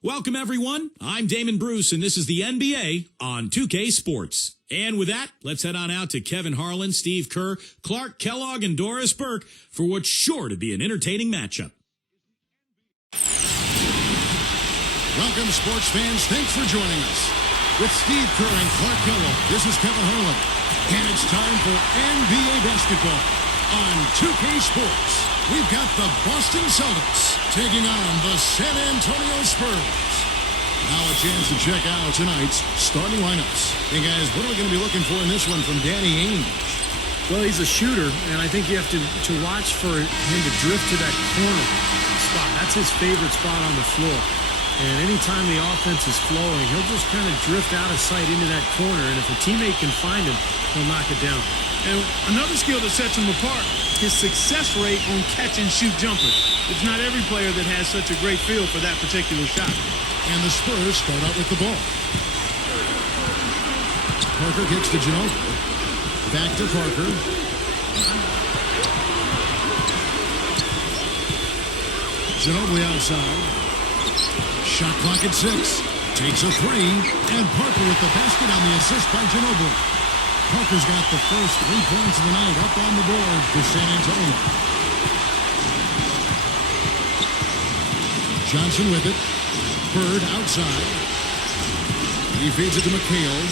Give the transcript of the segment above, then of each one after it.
Welcome, everyone. I'm Damon Bruce, and this is the NBA on 2K Sports. And with that, let's head on out to Kevin Harlan, Steve Kerr, Clark Kellogg, and Doris Burke for what's sure to be an entertaining matchup. Welcome, sports fans. Thanks for joining us. With Steve Kerr and Clark Kellogg, this is Kevin Harlan. And it's time for NBA basketball on 2K Sports. We've got the Boston Celtics taking on the San Antonio Spurs. Now a chance to check out tonight's starting lineups. Hey guys, what are we going to be looking for in this one from Danny Ainge? Well, he's a shooter, and I think you have to watch for him to drift to that corner spot. That's his favorite spot on the floor. And anytime the offense is flowing, he'll just kind of drift out of sight into that corner, and if a teammate can find him, he'll knock it down. And another skill that sets him apart, his success rate on catch-and-shoot jumpers. It's not every player that has such a great feel for that particular shot. And the Spurs start out with the ball. Parker kicks to Ginobili. Back to Parker. Ginobili outside. Shot clock at 6. Takes a 3. And Parker with the basket on the assist by Ginobili. Parker's got the first 3 points of the night up on the board for San Antonio. Johnson with it. Bird outside. He feeds it to McHale.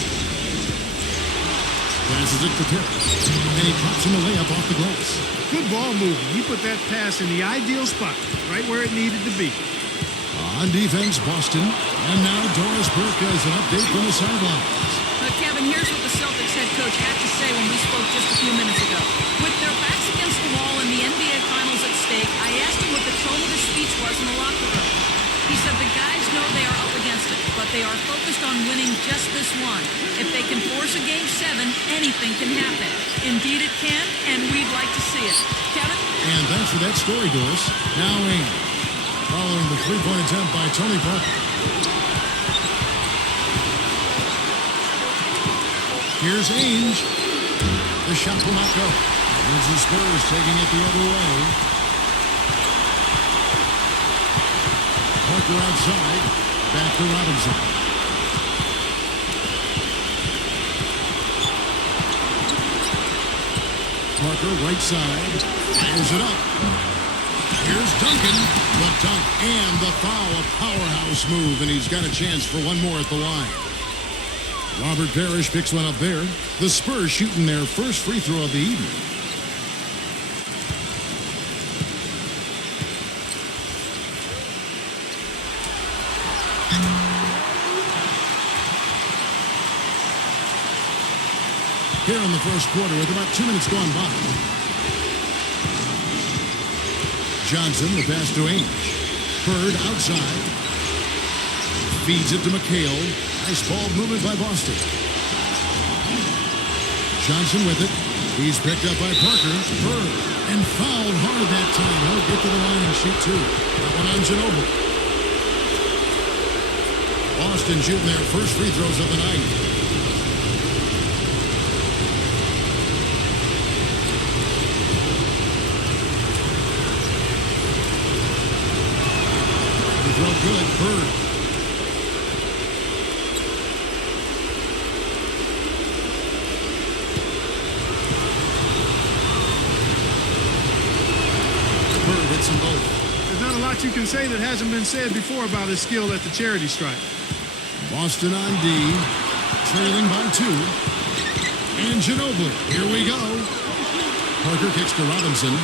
Passes it to Pitt. And he pops in the layup off the glass. Good ball movement. He put that pass in the ideal spot, right where it needed to be. On defense, Boston. And now Doris Burke has an update from the sidelines. Kevin, here's what the Celtics head coach had to say when we spoke just a few minutes ago. With their backs against the wall and the NBA Finals at stake, I asked him what the tone of his speech was in the locker room. He said the guys know they are up against it, but they are focused on winning just this one. If they can force a Game 7, anything can happen. Indeed it can, and we'd like to see it. Kevin? And thanks for that story, Doris. Now Ainge. Following the three-point attempt by Tony Parker. Here's Ainge. The shot will not go. Here's the Spurs taking it the other way. Parker outside. Back to Robinson. Parker right side. Fires it up. Here's Duncan. The dunk and the foul. A powerhouse move, and he's got a chance for one more at the line. Robert Parrish picks one up there. The Spurs shooting their first free throw of the evening. Here in the first quarter with about 2 minutes gone by. Johnson, the pass to Ainge. Bird outside. Feeds it to McHale. Nice ball movement by Boston. Johnson with it. He's picked up by Parker. Bird. And fouled hard that time. He'll get to the line and shoot two. That one on Ginobili. Boston shooting their first free throws of the night. The throw good. Bird. Hits them both. There's not a lot you can say that hasn't been said before about his skill at the charity stripe. Boston on D, trailing by 2. And Ginobili, here we go. Parker kicks to Robinson.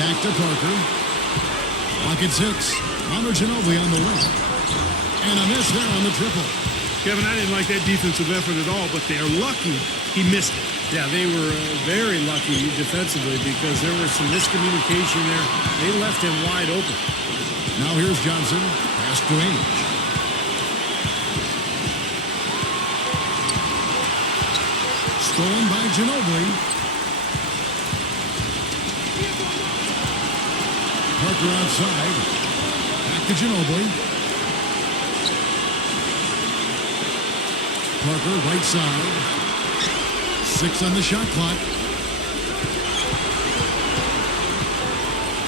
Back to Parker. Clock at 6. Manu Ginobili on the left. And a miss there on the triple. Kevin, I didn't like that defensive effort at all, but they're lucky he missed it. Yeah, they were very lucky defensively because there was some miscommunication there. They left him wide open. Now here's Johnson. Pass to Ainge. Stolen by Ginobili. Parker outside. Back to Ginobili. Parker right side. 6 on the shot clock.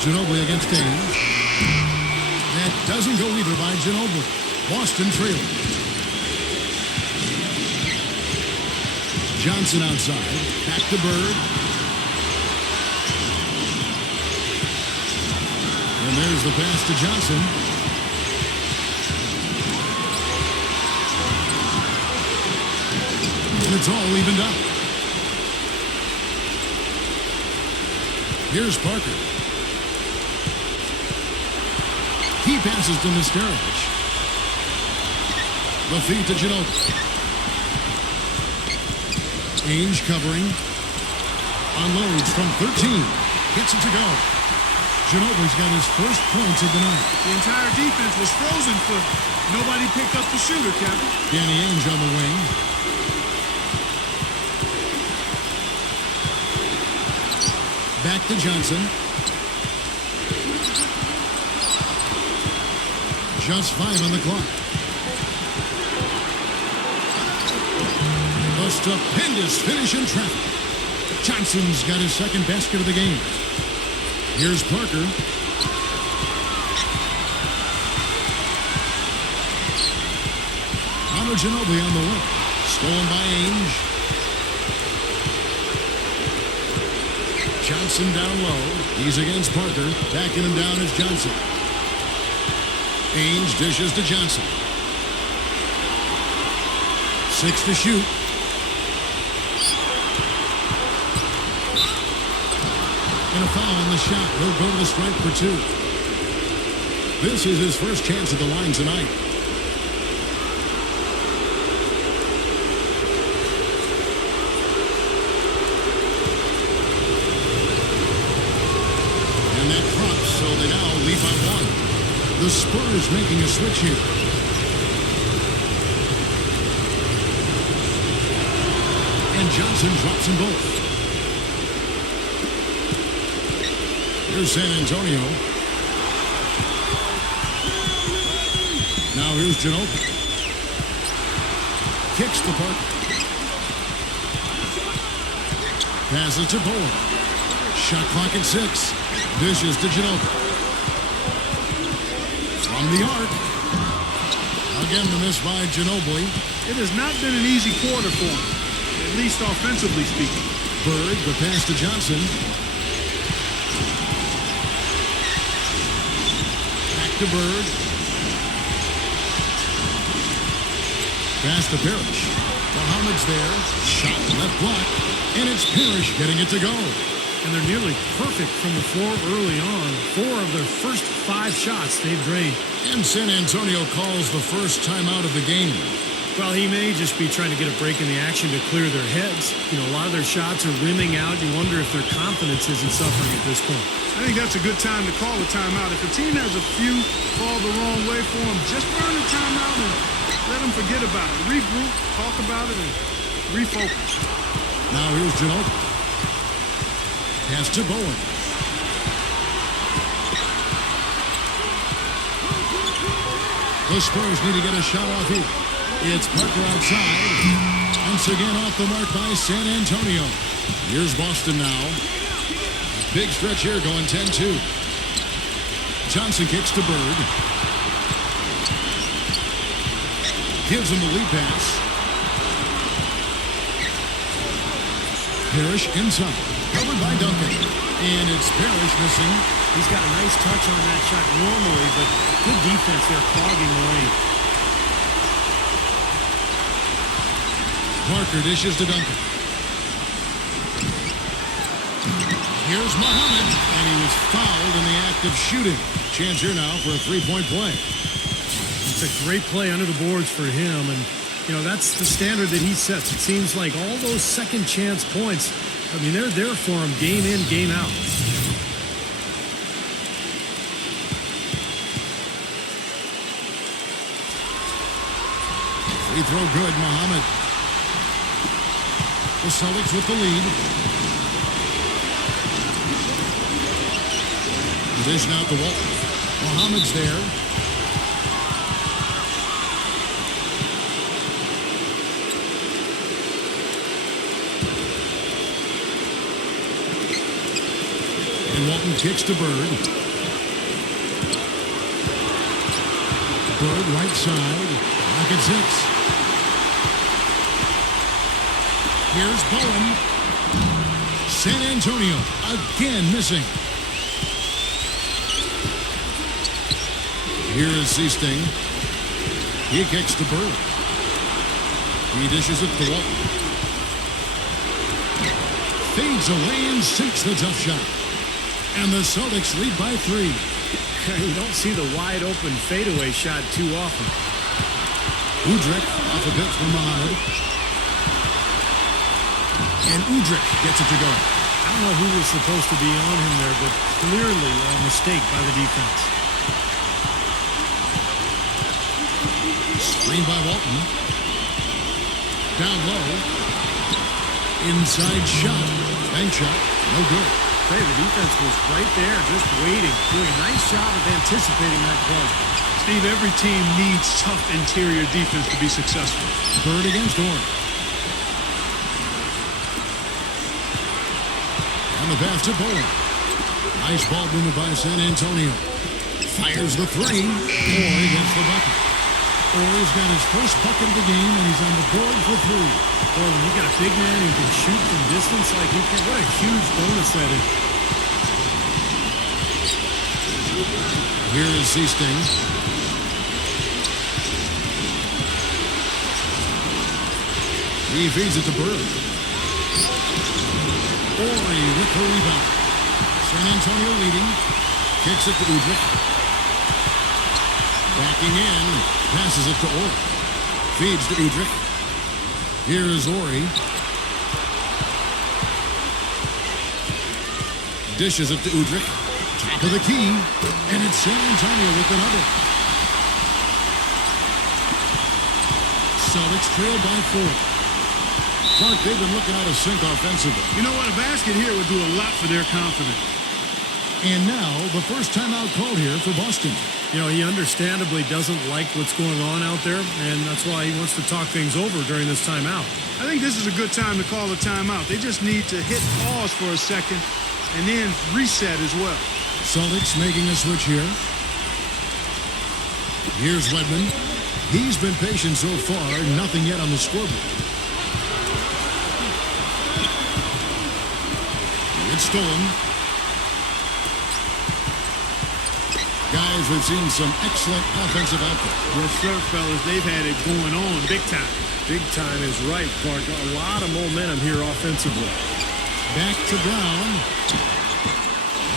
Ginobili against Ainge. That doesn't go either by Ginobili. Boston trailing. Johnson outside. Back to Bird. And there's the pass to Johnson. And it's all evened up. Here's Parker. He passes to Nesterovich. The feed to Ginobili. Ainge covering. Unloads from 13. Gets it to go. Ginobili's got his first points of the night. The entire defense was frozen for nobody picked up the shooter, Captain. Danny Ainge on the wing. Back to Johnson. Just 5 on the clock. A stupendous finish in traffic. Johnson's got his second basket of the game. Here's Parker. Ginobili on the left. Stolen by Ainge. Johnson down low. He's against Parker. Backing him down is Johnson. Ainge dishes to Johnson. 6 to shoot. And a foul on the shot. He'll go to the stripe for 2. This is his first chance at the line tonight. And that drops, so they now lead by 1. The Spurs making a switch here. And Johnson drops them both. Here's San Antonio. Now here's Ginobili. Kicks the puck. Passes to Bowen. Shot clock at 6. Dishes to Ginobili. From the arc. Again, the miss by Ginobili. It has not been an easy quarter for him, at least offensively speaking. Bird, the pass to Johnson. Back to Bird. Pass to Parrish. Muhammad's there. Shot left block. And it's Parrish getting it to go. And they're nearly perfect from the floor early on. 4 of their first 5 shots they've drained. And San Antonio calls the first timeout of the game. Well, he may just be trying to get a break in the action to clear their heads. You know, a lot of their shots are rimming out. You wonder if their confidence isn't suffering at this point. I think that's a good time to call a timeout. If a team has a few fall the wrong way for them, just burn the timeout and let them forget about it. Regroup, talk about it, and refocus. Now here's Ginobili. Pass to Bowen. The Spurs need to get a shot off here. It's Parker outside. Once again off the mark by San Antonio. Here's Boston now. Big stretch here going 10-2. Johnson kicks to Bird. Gives him the lead pass. Parrish inside. Covered by Duncan. And it's Parrish missing. He's got a nice touch on that shot normally, but good defense there clogging the lane. Parker dishes to Duncan. Here's Muhammad, and he was fouled in the act of shooting. Chance here now for a three-point play. It's a great play under the boards for him, and, you know, that's the standard that he sets. It seems like all those second chance points, I mean, they're there for him game in, game out. Free throw good, Muhammad. The Celtics with the lead. Dish out to Walton. Muhammad's there. And Walton kicks to Bird. Bird right side. Rocket 6. Here's Bowen. San Antonio again missing. Here is Seasting. He kicks to Bird. He dishes it to Walton. Fades away and sinks the tough shot. And the Celtics lead by 3. You don't see the wide open fadeaway shot too often. Udrih off a bit from Muhammad. And Udrih gets it to go. I don't know who was supposed to be on him there, but clearly a mistake by the defense. Screen by Walton. Down low. Inside shot. Bank shot. No good. Hey, the defense was right there, just waiting, doing a nice job of anticipating that play. Steve, every team needs tough interior defense to be successful. Bird against Orr. And the pass to Bowen. Nice ball movement by San Antonio. Fires the 3. Orr gets the bucket. Orr's got his first bucket of the game, and he's on the board for 3. Boy, when you got a big man who can shoot from distance like he can, what a huge bonus that is. Here is Seasting. He feeds it to Bird. Horry with the rebound. San Antonio leading. Kicks it to Udrih. Backing in. Passes it to Orr. Feeds to Udrih. Here is Horry. Dishes it to Udrih. Top of the key. And it's San Antonio with another. Celtics trail by 4. Clark, they've been looking out of sync offensively. You know what? A basket here would do a lot for their confidence. And now, the first timeout called here for Boston. You know, he understandably doesn't like what's going on out there, and that's why he wants to talk things over during this timeout. I think this is a good time to call a timeout. They just need to hit pause for a second and then reset as well. Celtics making a switch here. Here's Wedman. He's been patient so far, nothing yet on the scoreboard. It's stolen. Guys, we've seen some excellent offensive output. Yes, sir, fellas. They've had it going on big time. Big time is right, Clark. A lot of momentum here offensively. Back to Brown.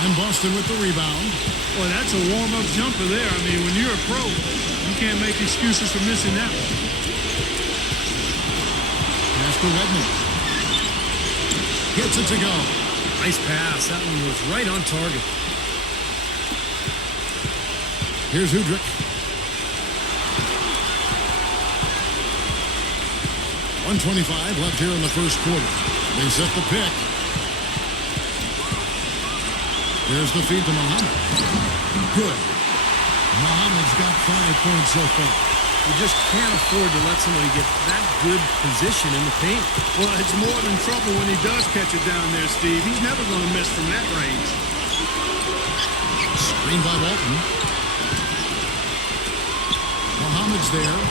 And Boston with the rebound. Boy, that's a warm-up jumper there. I mean, when you're a pro, you can't make excuses for missing that one. Pass to Wedman. Gets it to go. Nice pass. That one was right on target. Here's Udrih. 1:25 left here in the first quarter. They set the pick. There's the feed to Muhammad. Good. Muhammad's got 5 points so far. You just can't afford to let somebody get that good position in the paint. Well, it's more than trouble when he does catch it down there, Steve. He's never going to miss from that range. Screen by Walton. Muhammad's there.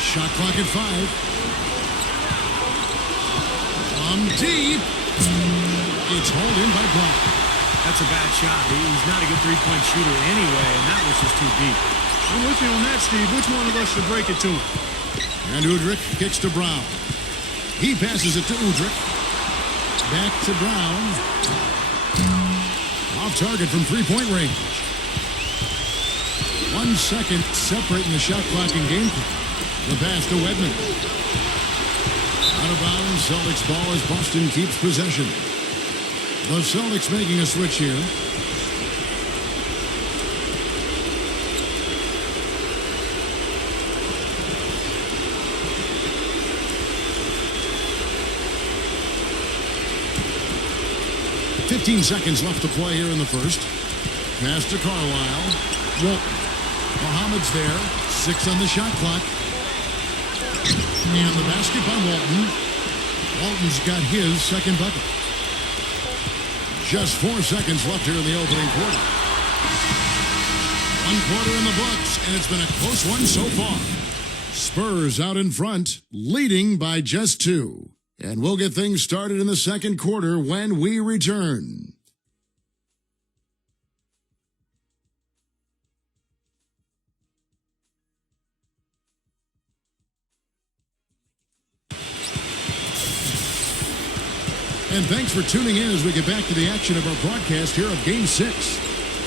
Shot clock at 5. From deep. It's hauled in by Brown. That's a bad shot. He's not a good three-point shooter anyway, and that was just too deep. I'm with you on that, Steve. Which one of us should break it to him? And Udrih kicks to Brown. He passes it to Udrih. Back to Brown. Off target from three-point range. 1 second separating the shot clock and game clock. The pass to Wedman. Out of bounds, Celtics ball as Boston keeps possession. The Celtics making a switch here. Seconds left to play here in the first. Pass to Carlisle. Walton. Muhammad's there. 6 on the shot clock. And the basket by Walton. Walton's got his second bucket. Just 4 seconds left here in the opening quarter. One quarter in the books, and it's been a close one so far. Spurs out in front, leading by just 2. And we'll get things started in the second quarter when we return. And thanks for tuning in as we get back to the action of our broadcast here of Game 6.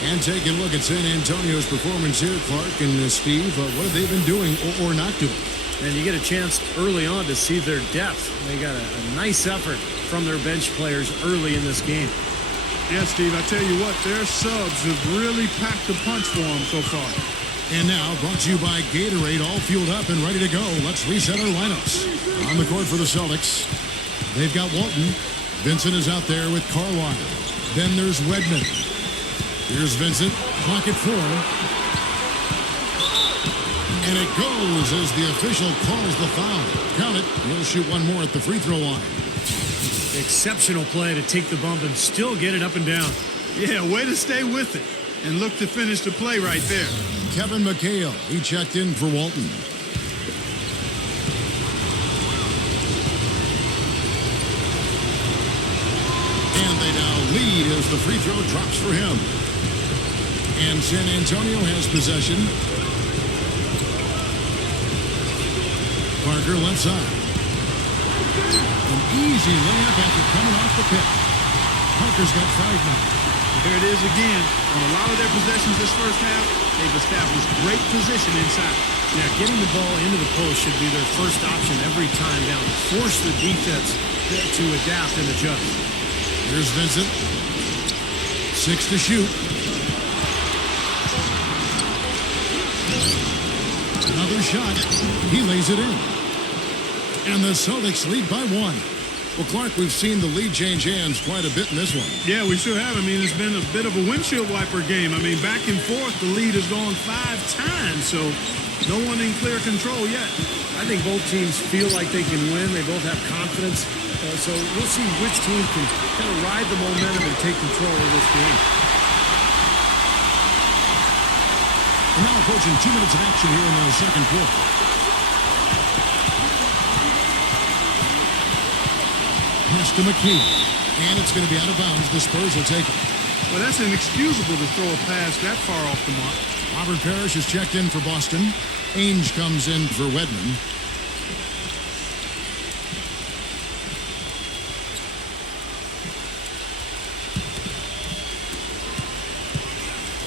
And taking a look at San Antonio's performance here, Clark and Steve. What have they been doing or not doing? And you get a chance early on to see their depth. They got a nice effort from their bench players early in this game. Yeah, Steve, I tell you what, their subs have really packed the punch for them so far. And now, brought to you by Gatorade, all fueled up and ready to go. Let's reset our lineups. On the court for the Celtics, they've got Walton. Vincent is out there with Carlisle. Then there's Wedman. Here's Vincent, clock at 4. And it goes as the official calls the foul. Count it. He'll shoot one more at the free throw line. Exceptional play to take the bump and still get it up and down. Yeah, way to stay with it and look to finish the play right there. Kevin McHale, he checked in for Walton. And they now lead as the free throw drops for him. And San Antonio has possession. Parker left side. An easy layup after coming off the pick. Parker's got 5 now. There it is again. On a lot of their possessions this first half, they've established great position inside. Yeah, getting the ball into the post should be their first option every time down. Force the defense to adapt and adjust. Here's Vincent. 6 to shoot. Another shot. He lays it in. And the Celtics lead by 1. Well, Clark, we've seen the lead change hands quite a bit in this one. Yeah, we sure have. I mean, it's been a bit of a windshield wiper game. I mean, back and forth, the lead has gone 5 times, so no one in clear control yet. I think both teams feel like they can win. They both have confidence. So we'll see which team can kind of ride the momentum and take control of this game. And now approaching 2 minutes of action here in the second quarter. Pass to McKee. And it's going to be out of bounds. The Spurs will take it. Well, that's inexcusable to throw a pass that far off the mark. Robert Parrish is checked in for Boston. Ainge comes in for Wedman.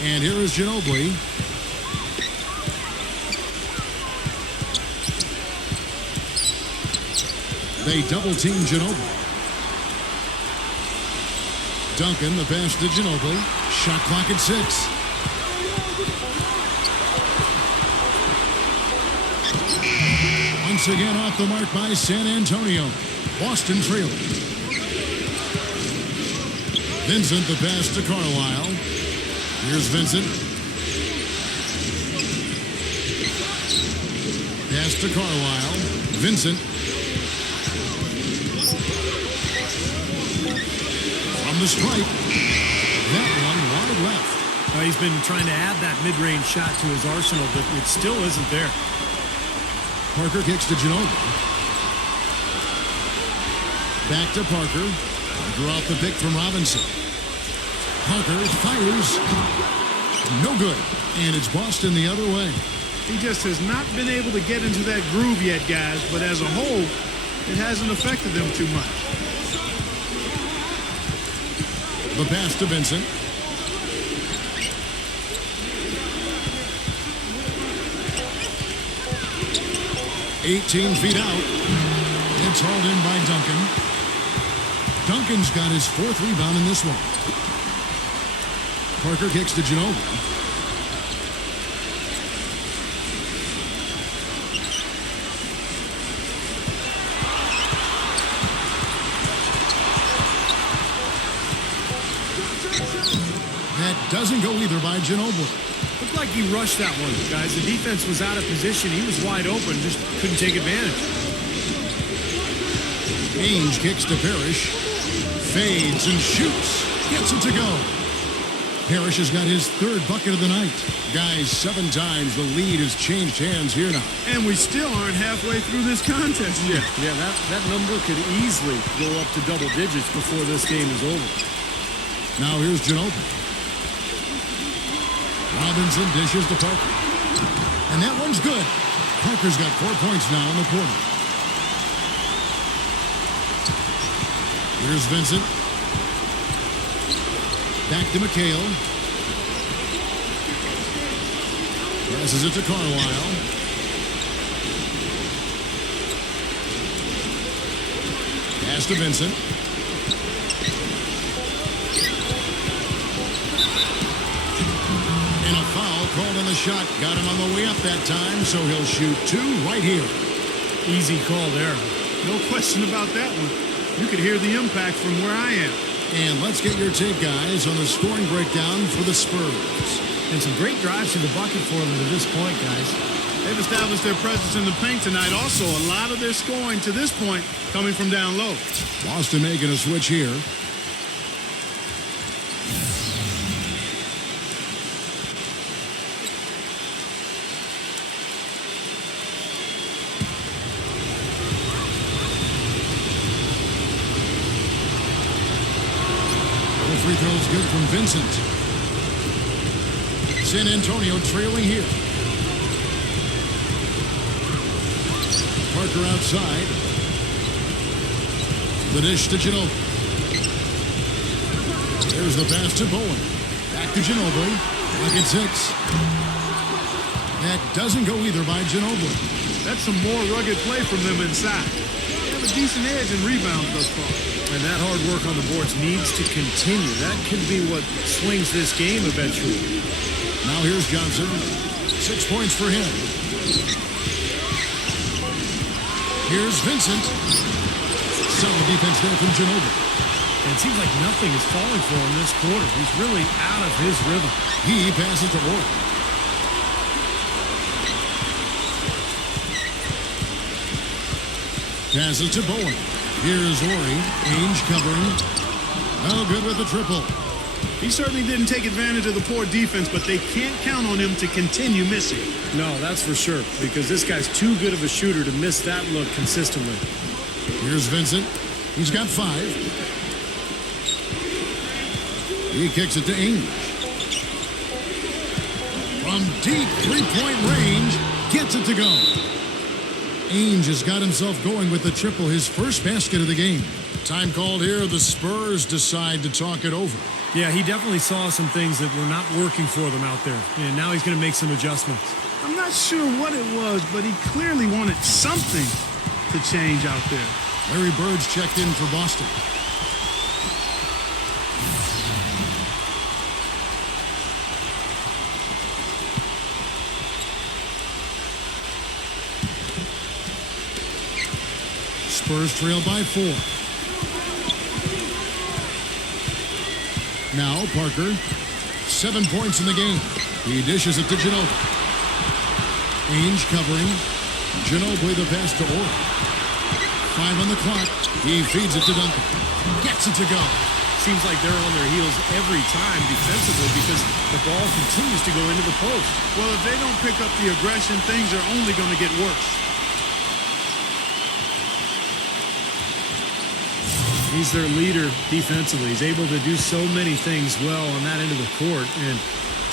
And here is Ginobili. They double-team Ginobili. Duncan, the pass to Ginobili. Shot clock at 6. Once again off the mark by San Antonio. Boston trailing. Vincent, the pass to Carlisle. Here's Vincent. Pass to Carlisle. Vincent. From the stripe. That one wide left. He's been trying to add that mid-range shot to his arsenal, but it still isn't there. Parker kicks to Ginobili. Back to Parker. Parker off the pick from Robinson. Parker fires. No good. And it's Boston the other way. He just has not been able to get into that groove yet, guys. But as a whole, it hasn't affected them too much. The pass to Vincent. "18 feet out. It's hauled in by Duncan. Duncan's got his 4th rebound in this one. Parker kicks to Ginobili. That doesn't go either by Ginobili. Looked like he rushed that one, guys. The defense was out of position. He was wide open, just couldn't take advantage. Ainge kicks to Parrish. Fades and shoots. Gets it to go. Parrish has got his third bucket of the night. Guys, 7 times the lead has changed hands here now. And we still aren't halfway through this contest yet. Yeah, that number could easily go up to double digits before this game is over. Now here's Ginobili. Robinson dishes to Parker. And that one's good. Parker's got 4 points now in the quarter. Here's Vincent. Back to McHale. Passes it to Carlisle. Pass to Vincent. And a foul called on the shot. Got him on the way up that time, so he'll shoot 2 right here. Easy call there. No question about that one. You could hear the impact from where I am. And let's get your take, guys, on the scoring breakdown for the Spurs. And some great drives to the bucket for them to this point, guys. They've established their presence in the paint tonight. Also, a lot of their scoring to this point coming from down low. Boston making a switch here. Free throws good from Vincent. San Antonio trailing here. Parker outside. The dish to Ginobili. There's the pass to Bowen. Back to Ginobili. Pocket 6. That doesn't go either by Ginobili. That's some more rugged play from them inside. They have a decent edge in rebounds thus far. And that hard work on the boards needs to continue. That could be what swings this game eventually. Now here's Johnson. 6 points for him. Here's Vincent. Solid defense there from Ginobili. And it seems like nothing is falling for him this quarter. He's really out of his rhythm. He passes to Ward. Passes to Bowen. Here's Ori. Ainge covering. Oh, good with the triple. He certainly didn't take advantage of the poor defense, but they can't count on him to continue missing. No, that's for sure, because this guy's too good of a shooter to miss that look consistently. Here's Vincent. He's got 5. He kicks it to Ainge. From deep three-point range, gets it to go. Ainge has got himself going with the triple, his first basket of the game. Time called here. The Spurs decide to talk it over. Yeah, he definitely saw some things that were not working for them out there, and now he's going to make some adjustments. I'm not sure what it was, but he clearly wanted something to change out there. Larry Bird's checked in for Boston. Spurs trail by 4. Now Parker, 7 points in the game. He dishes it to Ginobili. Ainge covering. Ginobili the pass to Orr. 5 on the clock. He feeds it to Duncan. Gets it to go. Seems like they're on their heels every time defensively because the ball continues to go into the post. Well, if they don't pick up the aggression, things are only going to get worse. He's their leader defensively. He's able to do so many things well on that end of the court and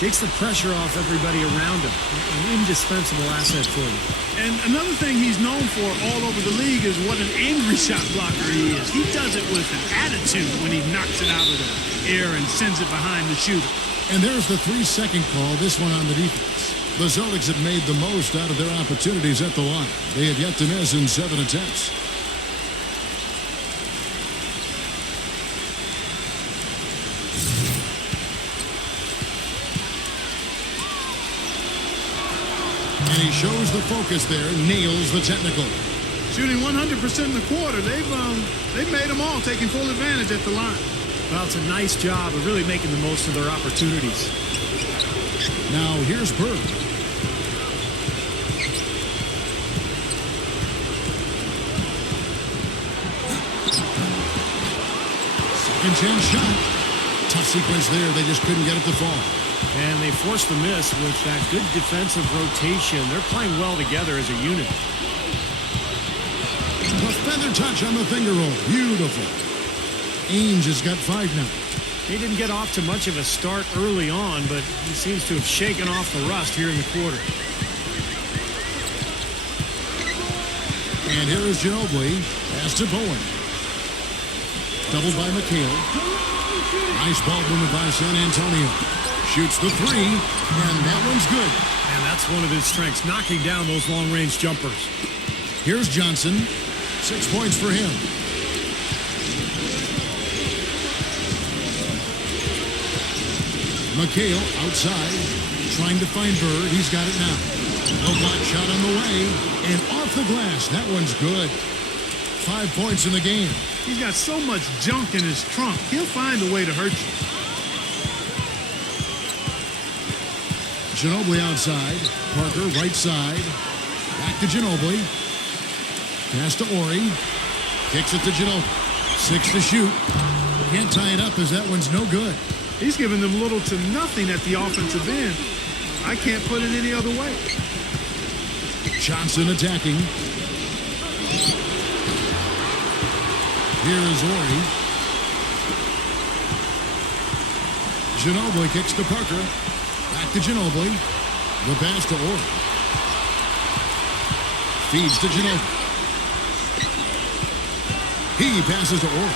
takes the pressure off everybody around him. An indispensable asset for them. And another thing he's known for all over the league is what an angry shot blocker he is. He does it with an attitude when he knocks it out of the air and sends it behind the shooter. And there's the 3-second call, this one on the defense. The Celtics have made the most out of their opportunities at the line. They have yet to miss in 7 attempts. And he shows the focus there, nails the technical. Shooting 100% in the quarter. They've made them all, taking full advantage at the line. Well, it's a nice job of really making the most of their opportunities. Now here's Bird. Second chance shot. Tough sequence there. They just couldn't get it to fall. And they forced the miss with that good defensive rotation. They're playing well together as a unit. A feather touch on the finger roll. Beautiful. Ainge has got 5 now. He didn't get off to much of a start early on, but he seems to have shaken off the rust here in the quarter. And here is Ginobili. Pass to Bowen. Doubled by McHale. Nice ball movement by San Antonio. Shoots the 3, and that one's good. And that's one of his strengths, knocking down those long-range jumpers. Here's Johnson. 6 points for him. McHale outside, trying to find Bird. He's got it now. No block shot on the way, and off the glass. That one's good. 5 points in the game. He's got so much junk in his trunk. He'll find a way to hurt you. Ginobili outside. Parker right side. Back to Ginobili. Pass to Ori. Kicks it to Ginobili. 6 to shoot. Can't tie it up as that one's no good. He's giving them little to nothing at the offensive end. I can't put it any other way. Johnson attacking. Here is Ori. Ginobili kicks to Parker. Back to Ginobili. The pass to Ori. Feeds to Ginobili. He passes to Ori.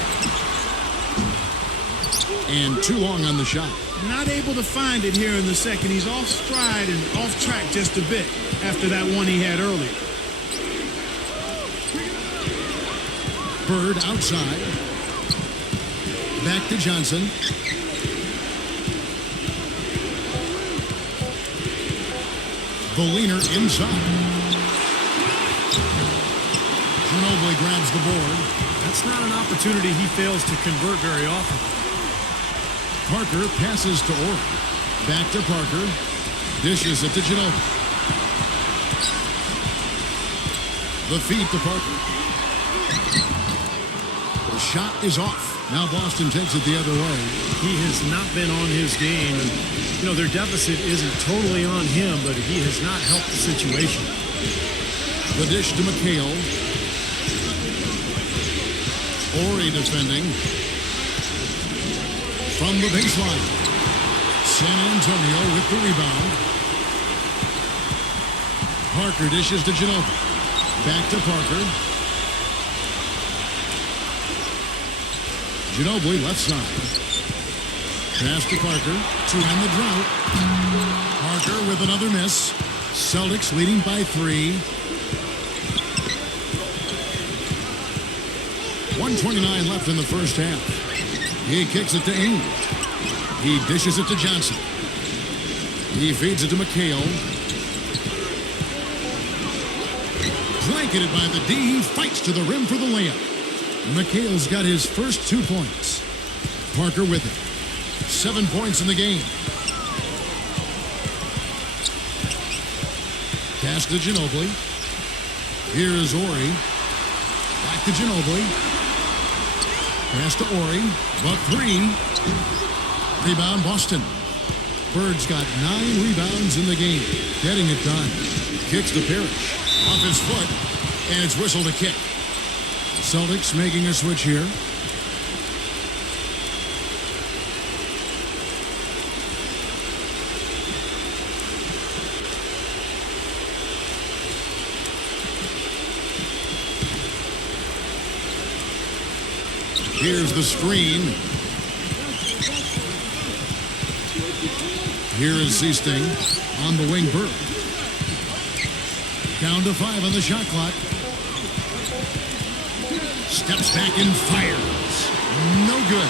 And too long on the shot. Not able to find it here in the second. He's off stride and off track just a bit after that one he had earlier. Bird outside. Back to Johnson. Berliner inside. Ginobili grabs the board. That's not an opportunity he fails to convert very often. Parker passes to Ori. Back to Parker. Dishes it to Ginobili. The feed to Parker. The shot is off. Now Boston takes it the other way. He has not been on his game. And, you know, their deficit isn't totally on him, but he has not helped the situation. The dish to McHale. Ori defending. From the baseline. San Antonio with the rebound. Parker dishes to Ginobili. Back to Parker. Ginobili left side. Pass to Parker to end the drought. Parker with another miss. Celtics leading by 3. 1:29 left in the first half. He kicks it to Ainge. He dishes it to Johnson. He feeds it to McHale. Blanketed by the D. He fights to the rim for the layup. McHale's got his first 2 points. Parker with it. 7 points in the game. Pass to Ginobili. Here is Ori. Back to Ginobili. Pass to Ori. But 3. Rebound Boston. Bird's got 9 rebounds in the game. Getting it done. Kicks to Parrish. Off his foot. And it's whistled a kick. Celtics making a switch here. Here's the screen. Here is Seasting on the wing. Bird. Down to 5 on the shot clock. Steps back and fires. No good.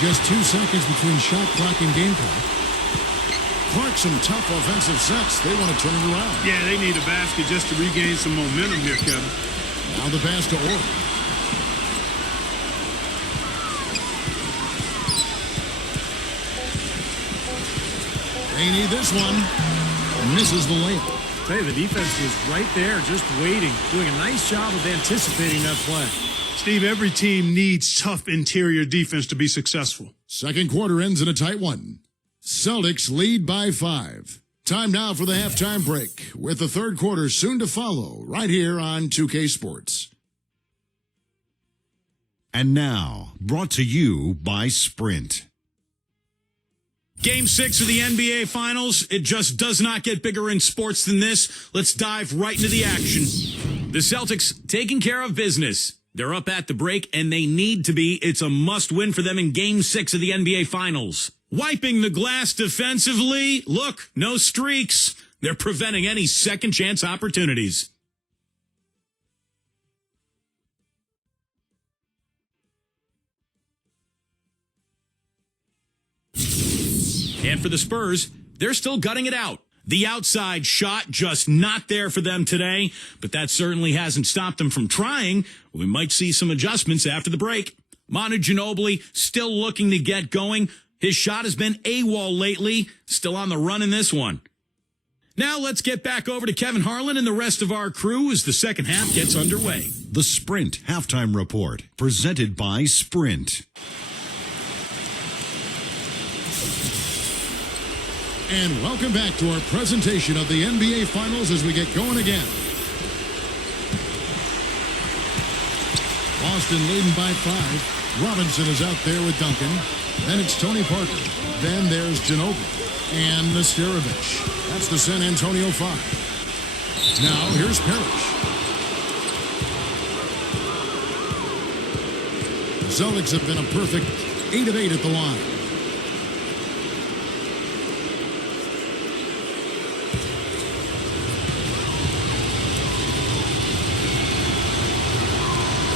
Just 2 seconds between shot clock and game clock. Clark, some tough offensive sets. They want to turn it around. Yeah, they need a basket just to regain some momentum here, Kevin. Now the pass to Ori. They need this one. Misses the layup. Hey, the defense was right there, just waiting, doing a nice job of anticipating that play. Steve, every team needs tough interior defense to be successful. Second quarter ends in a tight one. Celtics lead by 5. Time now for the halftime break, with the third quarter soon to follow, right here on 2K Sports. And now, brought to you by Sprint. Game 6 of the NBA Finals. It just does not get bigger in sports than this. Let's dive right into the action. The Celtics taking care of business. They're up at the break, and they need to be. It's a must-win for them in Game 6 of the NBA Finals. Wiping the glass defensively. Look, no streaks. They're preventing any second-chance opportunities. And for the Spurs, they're still gutting it out. The outside shot just not there for them today, but that certainly hasn't stopped them from trying. We might see some adjustments after the break. Manu Ginobili still looking to get going. His shot has been AWOL lately, still on the run in this one. Now let's get back over to Kevin Harlan and the rest of our crew as the second half gets underway. The Sprint Halftime Report, presented by Sprint. And welcome back to our presentation of the NBA Finals as we get going again. Boston leading by 5. Robinson is out there with Duncan. Then it's Tony Parker. Then there's Ginobili and Nesterovic. That's the San Antonio 5. Now here's Parrish. The Celtics have been a perfect 8 of 8 at the line.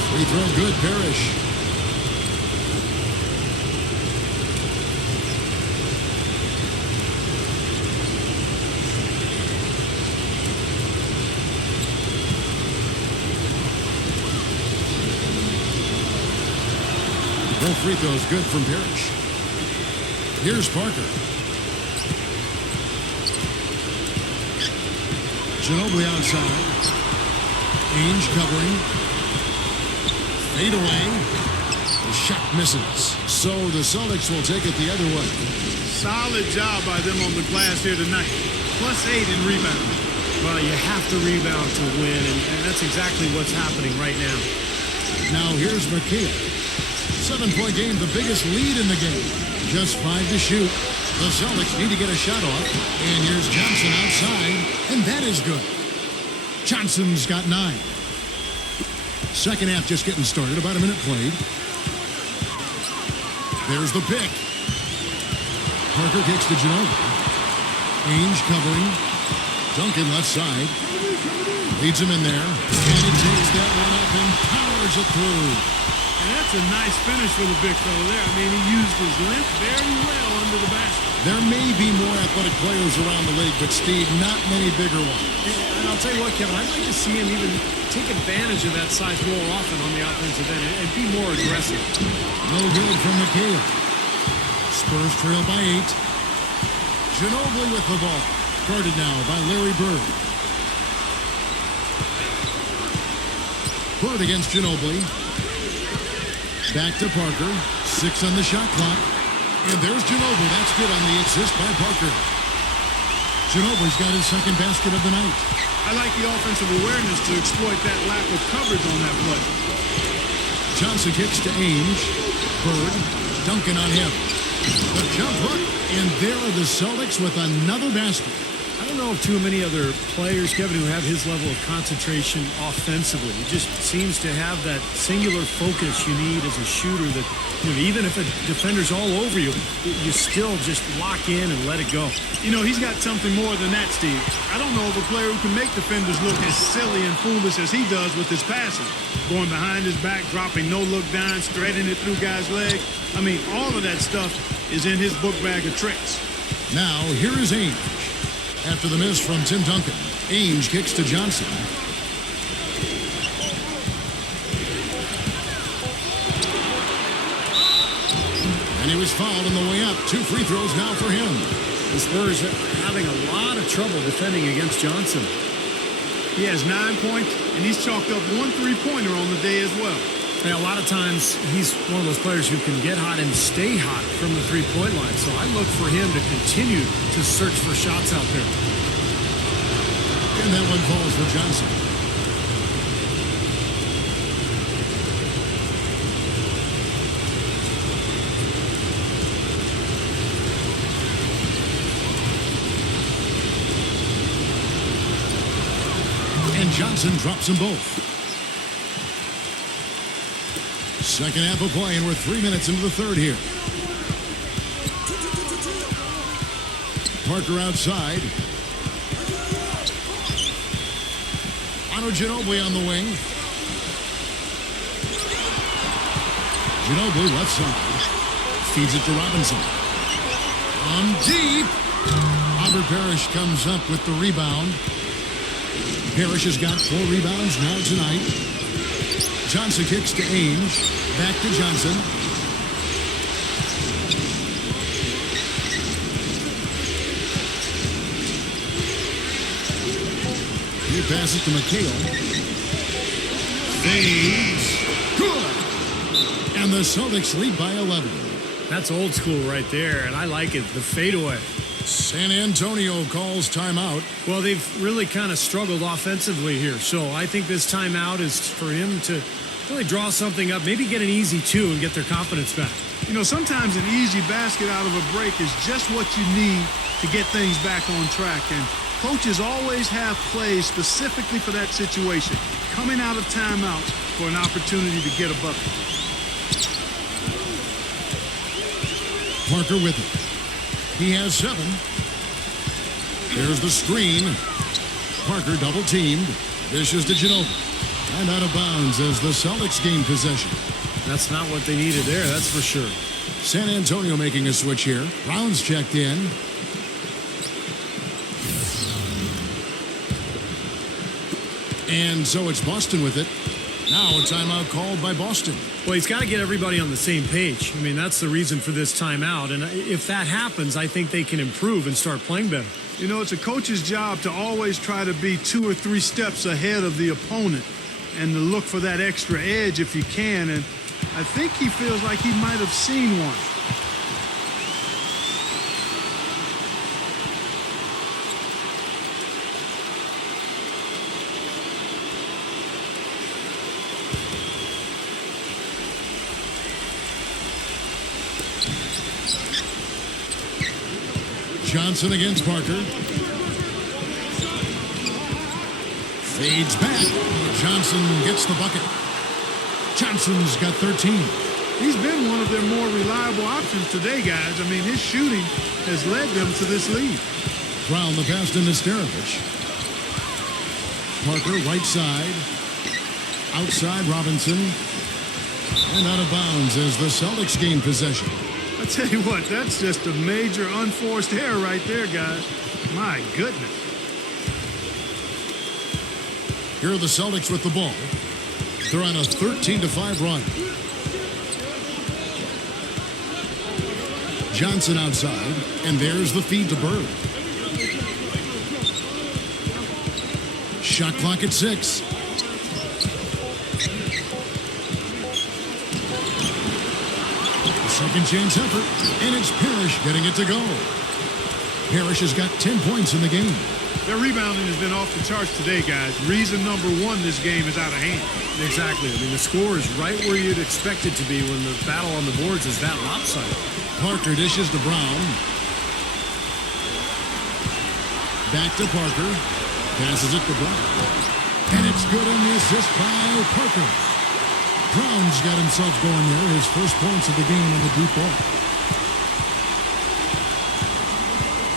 Free throw good, Parrish. Both free throws good from Parrish. Here's Parker. Ginobili outside. Ainge covering. Fade away. The shot misses. So the Celtics will take it the other way. Solid job by them on the glass here tonight. +8 in rebound. Well, you have to rebound to win, and that's exactly what's happening right now. Now here's McKee. 7-point game, the biggest lead in the game. Just 5 to shoot. The Celtics need to get a shot off. And here's Johnson outside, and that is good. Johnson's got 9. Second half just getting started, about a minute played. There's the pick. Parker kicks to Ginobili. Ainge covering. Duncan left side. Leads him in there. And he takes that one up and powers it through. And that's a nice finish for the big fella there. I mean, he used his length very well under the basket. There may be more athletic players around the league, but Steve, not many bigger ones. And I'll tell you what, Kevin, I'd like to see him even take advantage of that size more often on the offensive end and be more aggressive. No good from McHale. Spurs trail by 8. Ginobili with the ball. Guarded now by Larry Bird. Bird against Ginobili. Back to Parker. 6 on the shot clock. And there's Ginobili. That's good on the assist by Parker. Ginobili's got his second basket of the night. I like the offensive awareness to exploit that lack of coverage on that play. Johnson kicks to Ainge. Bird. Duncan on him. The jump hook. And there are the Celtics with another basket. I don't know of too many other players, Kevin, who have his level of concentration offensively. He just seems to have that singular focus you need as a shooter that, you know, even if a defender's all over you, you still just lock in and let it go. You know, he's got something more than that, Steve. I don't know of a player who can make defenders look as silly and foolish as he does with his passing. Going behind his back, dropping no-look downs, threading it through guys' legs. I mean, all of that stuff is in his book bag of tricks. Now, here is Ainge. After the miss from Tim Duncan, Ainge kicks to Johnson. And he was fouled on the way up. 2 free throws now for him. The Spurs are having a lot of trouble defending against Johnson. He has 9 points, and he's chalked up 1 3-pointer on the day as well. Yeah, a lot of times he's one of those players who can get hot and stay hot from the three-point line. So I look for him to continue to search for shots out there. And that one falls for Johnson. And Johnson drops them both. Second half of play, and we're 3 minutes into the third here. Parker outside. Ginobili on the wing. Ginobili left side. Feeds it to Robinson. On deep. Robert Parrish comes up with the rebound. Parrish has got 4 rebounds now tonight. Johnson kicks to Ainge. Back to Johnson. He passes to McHale. Fades. Good. And the Celtics lead by 11. That's old school right there, and I like it, the fadeaway. San Antonio calls timeout. Well, they've really kind of struggled offensively here, so I think this timeout is for him to really draw something up, maybe get an easy 2 and get their confidence back. You know, sometimes an easy basket out of a break is just what you need to get things back on track. And coaches always have plays specifically for that situation, coming out of timeouts for an opportunity to get a bucket. Parker with it. He has 7. There's the screen. Parker double teamed. Dishes to Ginobili. And out of bounds as the Celtics gain possession. That's not what they needed there, that's for sure. San Antonio making a switch here. Brown's checked in. And so it's Boston with it. Now a timeout called by Boston. Well, he's got to get everybody on the same page. I mean, that's the reason for this timeout. And if that happens, I think they can improve and start playing better. You know, it's a coach's job to always try to be 2 or 3 steps ahead of the opponent and to look for that extra edge if you can. And I think he feels like he might have seen one. Johnson against Parker. Fades back. Johnson gets the bucket. Johnson's got 13. He's been one of their more reliable options today, guys. I mean, his shooting has led them to this lead. Brown the pass to Nesterovic. Parker right side. Outside Robinson. And out of bounds as the Celtics gain possession. I tell you what, that's just a major unforced error right there, guys. My goodness. Here are the Celtics with the ball. They're on a 13-5 run. Johnson outside, and there's the feed to Bird. Shot clock at 6. Second chance effort, and it's Parrish getting it to go. Parrish has got 10 points in the game. Their rebounding has been off the charts today, guys. Reason number 1, this game is out of hand. Exactly. I mean, the score is right where you'd expect it to be when the battle on the boards is that lopsided. Parker dishes to Brown. Back to Parker. Passes it to Brown. And it's good on the assist by Parker. Brown's got himself going there. His first points of the game on the deep ball.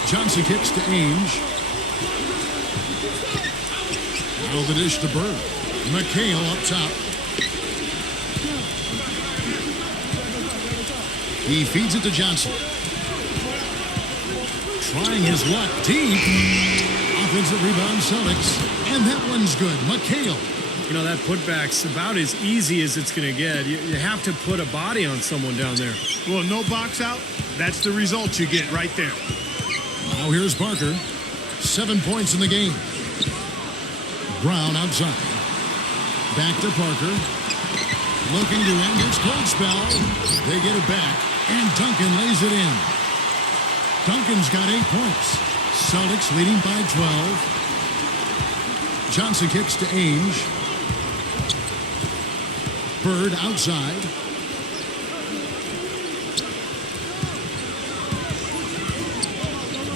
Johnson kicks to Ainge. Now the dish to Bird. McHale up top. He feeds it to Johnson. Trying his luck deep. Offensive rebound Celtics. And that one's good. McHale. You know, that putback's about as easy as it's going to get. You have to put a body on someone down there. Well, no box out. That's the result you get right there. Now here's Parker. 7 points in the game. Brown outside. Back to Parker. Looking to end his cold spell. They get it back, and Duncan lays it in. Duncan's got 8 points. Celtics leading by 12. Johnson kicks to Ainge. Bird outside.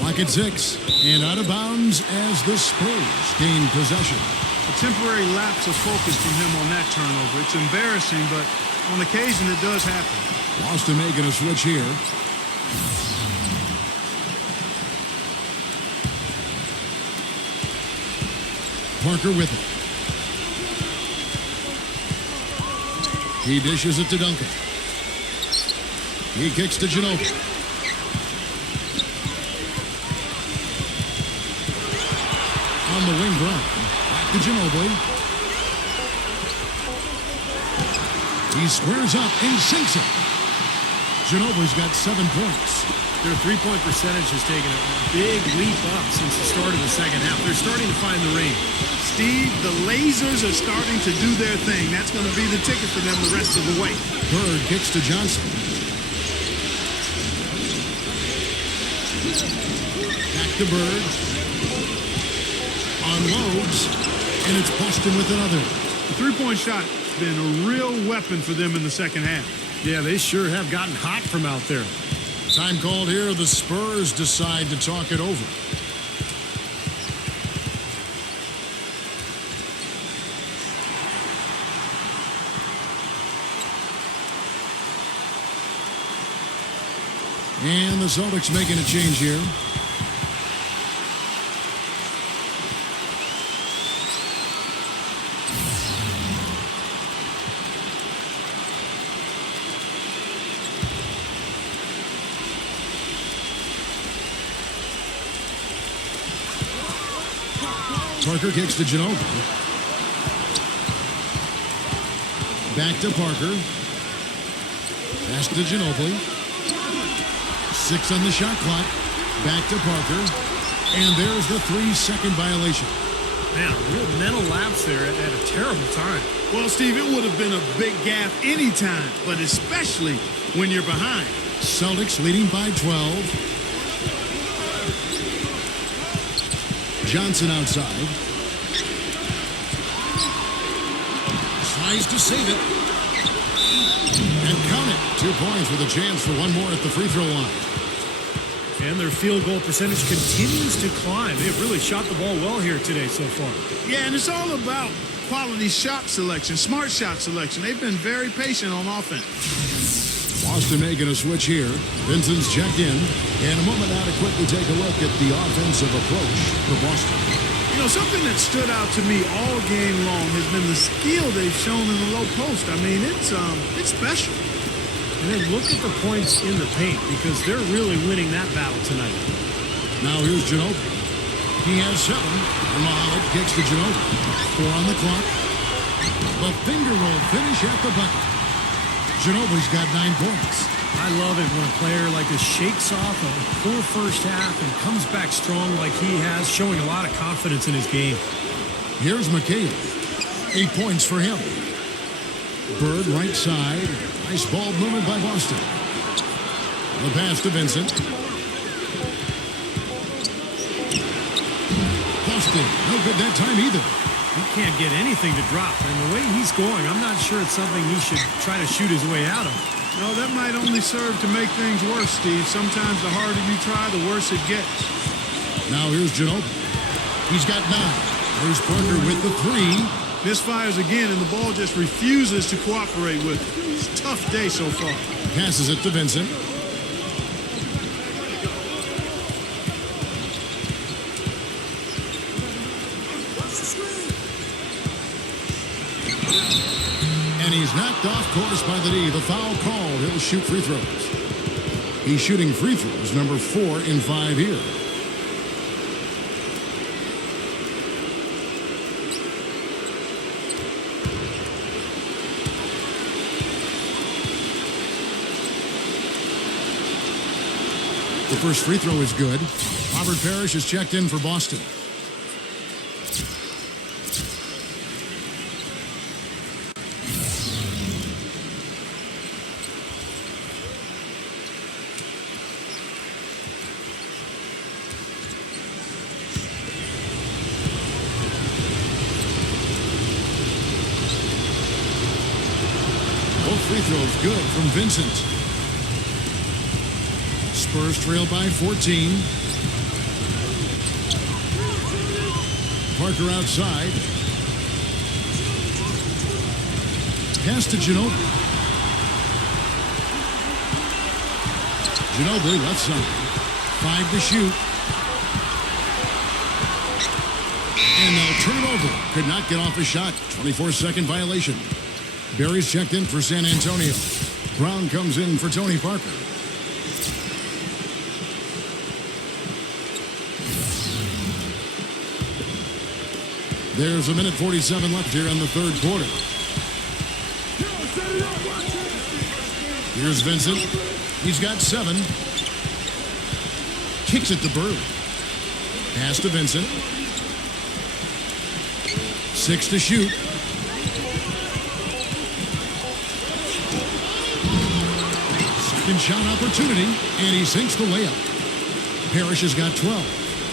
Clock at 6. And out of bounds as the Spurs gain possession. A temporary lapse of focus from him on that turnover. It's embarrassing, but on occasion it does happen. Boston making a switch here. Parker with it. He dishes it to Duncan. He kicks to Ginobili. On the wing, Brown. Back to Ginobili. He squares up and sinks it. Ginobili's got 7 points. Their three-point percentage has taken a big leap up since the start of the second half. They're starting to find the range. Steve, the lasers are starting to do their thing. That's going to be the ticket for them the rest of the way. Bird kicks to Johnson. Back to Bird. Unloads. And it's Boston with another. The three-point shot has been a real weapon for them in the second half. Yeah, they sure have gotten hot from out there. Time called here. The Spurs decide to talk it over. And the Celtics making a change here. Parker kicks to Ginobili. Back to Parker. Pass to Ginobili. 6 on the shot clock. Back to Parker. And there's the 3-second violation. Man, a real mental lapse there at a terrible time. Well, Steve, it would have been a big gap anytime, but especially when you're behind. Celtics leading by 12. Johnson outside. Tries to save it. And count it. 2 points with a chance for one more at the free throw line. And their field goal percentage continues to climb. They've really shot the ball well here today so far. Yeah, and it's all about quality shot selection, smart shot selection. They've been very patient on offense. Boston making a switch here. Vincent's checked in. And a moment now to quickly take a look at the offensive approach for Boston. You know, something that stood out to me all game long has been the skill they've shown in the low post. I mean, it's special. And then look at the points in the paint because they're really winning that battle tonight. Now here's Ginobili. He has 7. And Mohamed kicks to Ginobili. 4 on the clock. The finger roll finish at the bucket. Ginobili's got 9 points. I love it when a player like this shakes off a poor first half and comes back strong like he has, showing a lot of confidence in his game. Here's McHale. 8 points for him. Bird right side. Nice ball movement by Boston. The pass to Vincent. Boston, no good that time either. He can't get anything to drop, and the way he's going, I'm not sure it's something he should try to shoot his way out of. No, that might only serve to make things worse, Steve. Sometimes the harder you try, the worse it gets. Now here's Ginobili. He's got 9. There's Parker with the 3. Misfires again, and the ball just refuses to cooperate with it. It's a tough day so far. Passes it to Vincent. And he's knocked off course by the D. The foul called. He'll shoot free throws. He's shooting free throws, number 4 in 5 here. The first free throw is good. Robert Parrish is checked in for Boston. throw's good from Vincent. Spurs trail by 14. Parker outside. Pass to Ginobili. Ginobili left side. 5 to shoot. And they'll turn it over. Could not get off a shot. 24-second violation. Barry's checked in for San Antonio. Brown comes in for Tony Parker. There's a minute 47 left here in the third quarter. Here's Vincent. He's got 7. Kicks it to Bird. Pass to Vincent. 6 to shoot. Second shot opportunity, and he sinks the layup. Parrish has got 12.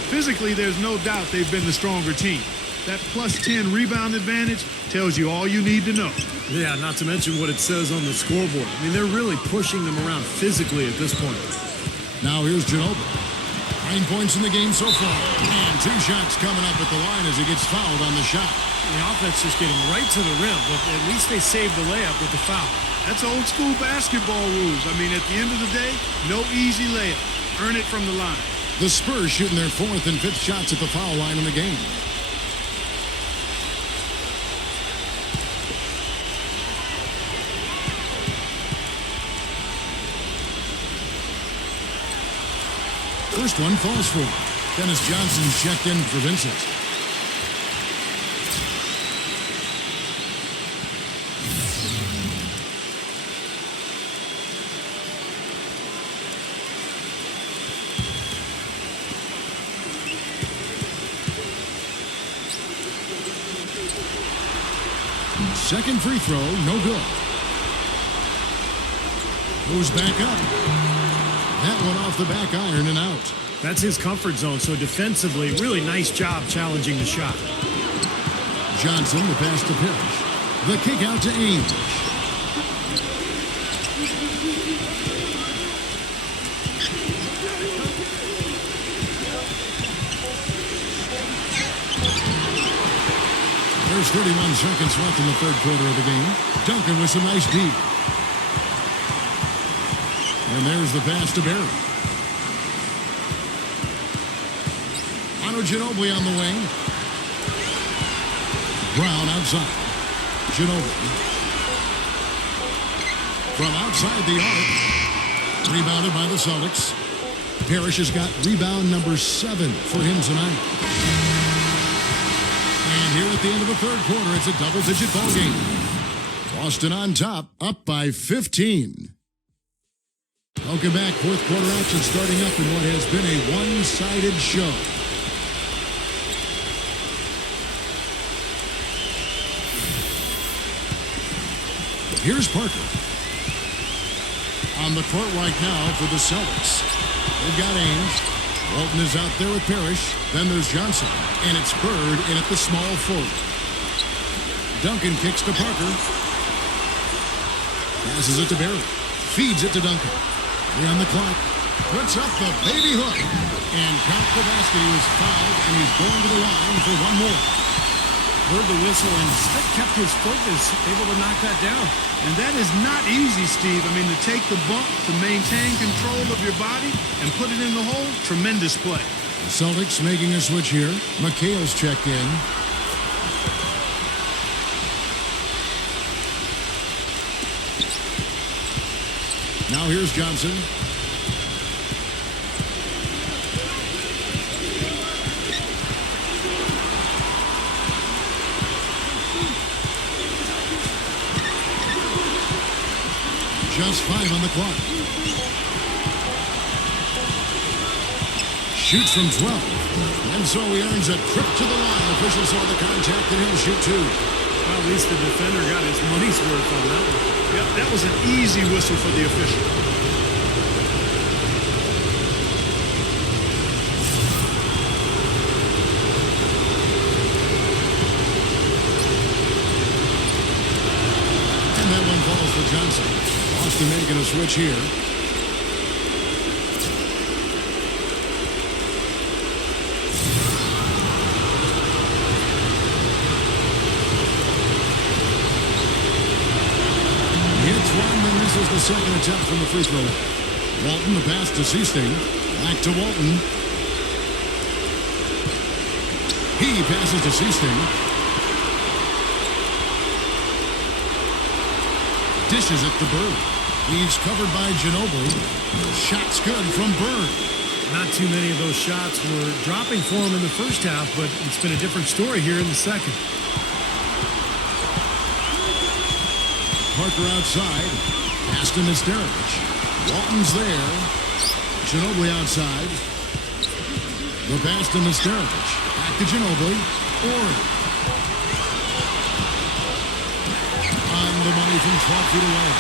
Physically, there's no doubt they've been the stronger team. That plus 10 rebound advantage tells you all you need to know. Yeah, not to mention what it says on the scoreboard. I mean, they're really pushing them around physically at this point. Now here's Ginobili. 9 points in the game so far. And 2 shots coming up at the line as he gets fouled on the shot. The offense just getting right to the rim, but at least they saved the layup with the foul. That's old school basketball rules. I mean, at the end of the day, no easy layup. Earn it from the line. The Spurs shooting their 4th and 5th shots at the foul line in the game. First one falls for him. Dennis Johnson checked in for Vincent. Second free throw, no good. Goes back up. That one off the back iron and out. That's his comfort zone, so defensively, really nice job challenging the shot. Johnson, the pass to Parrish. The kick out to Ames. There's 31 seconds left in the third quarter of the game. Duncan with some nice deep. And there's the pass to Barry. Ginobili on the wing. Brown outside. Ginobili. From outside the arc. Rebounded by the Celtics. Parrish has got rebound number 7 for him tonight. And here at the end of the third quarter, it's a double-digit ball game. Boston on top, up by 15. Welcome back. Fourth quarter action starting up in what has been a one-sided show. Here's Parker. On the court right now for the Celtics. They've got Ames. Walton is out there with Parrish. Then there's Johnson. And it's Bird in at the small forward. Duncan kicks to Parker. Passes it to Barry. Feeds it to Duncan. 3 on the clock. Puts up the baby hook. And count the basket. He was fouled, and he's going to the line for one more. Heard the whistle and still kept his focus, able to knock that down. And that is not easy, Steve. I mean, to take the bump, to maintain control of your body, and put it in the hole, tremendous play. The Celtics making a switch here. McHale's checked in. Now here's Johnson. Just 5 on the clock. Shoots from 12. And so he earns a trip to the line. Officials saw the contact and he'll shoot 2. Well, at least the defender got his money's worth on that one. Yep, that was an easy whistle for the official. And that one falls for Johnson. the switch here. Hits one, and this is the second attempt from the free throw line. Walton, the pass to Seasting. Back to Walton. He passes to Seasting. Dishes it to Bird. He's covered by Ginobili. Shot's good from Bird. Not too many of those shots were dropping for him in the first half, but it's been a different story here in the second. Parker outside. Pass to Misterovich. Walton's there. Ginobili outside. The pass to Misterovich. Back to Ginobili. Ord. On the money from 12 feet away.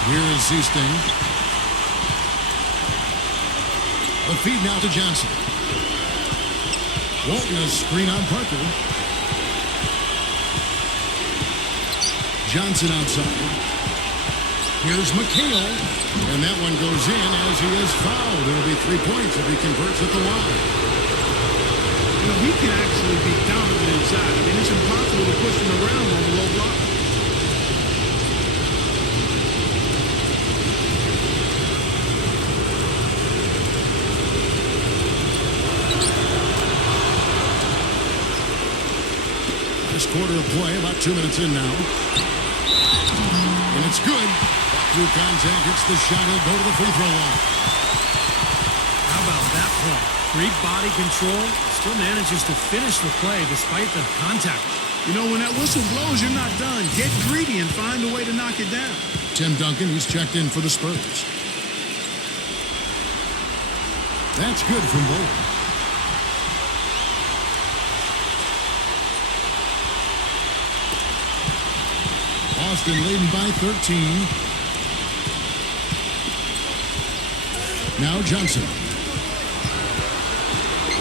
Here is Seasting. The feed now to Johnson. Walton a screen on Parker. Johnson outside. Here's McHale. And that one goes in as he is fouled. It'll be 3 points if he converts at the line. You know, he can actually be dominant inside. I mean, it's impossible to push him around on the low block. Last quarter of play, about 2 minutes in now. And it's good. Through contact, hits the shot. He'll go to the free throw line. How about that play? Great body control. Still manages to finish the play despite the contact. You know, when that whistle blows, you're not done. Get greedy and find a way to knock it down. Tim Duncan, he's checked in for the Spurs. That's good from Bowler. Boston leading by 13. Now Johnson.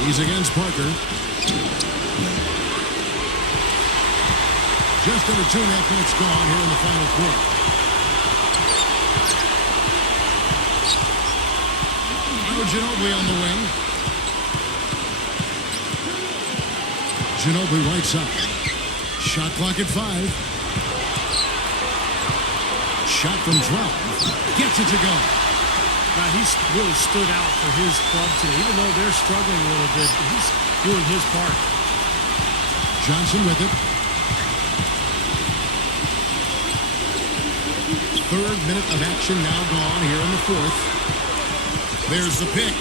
He's against Parker. Just under 2.5 minutes gone here in the final quarter. Now Ginobili on the wing. Ginobili right side. Shot clock at 5. Shot from 12. Gets it to go. He's really stood out for his club today. Even though they're struggling a little bit, he's doing his part. Johnson with it. 3rd minute of action now gone here in the 4th. There's the pick.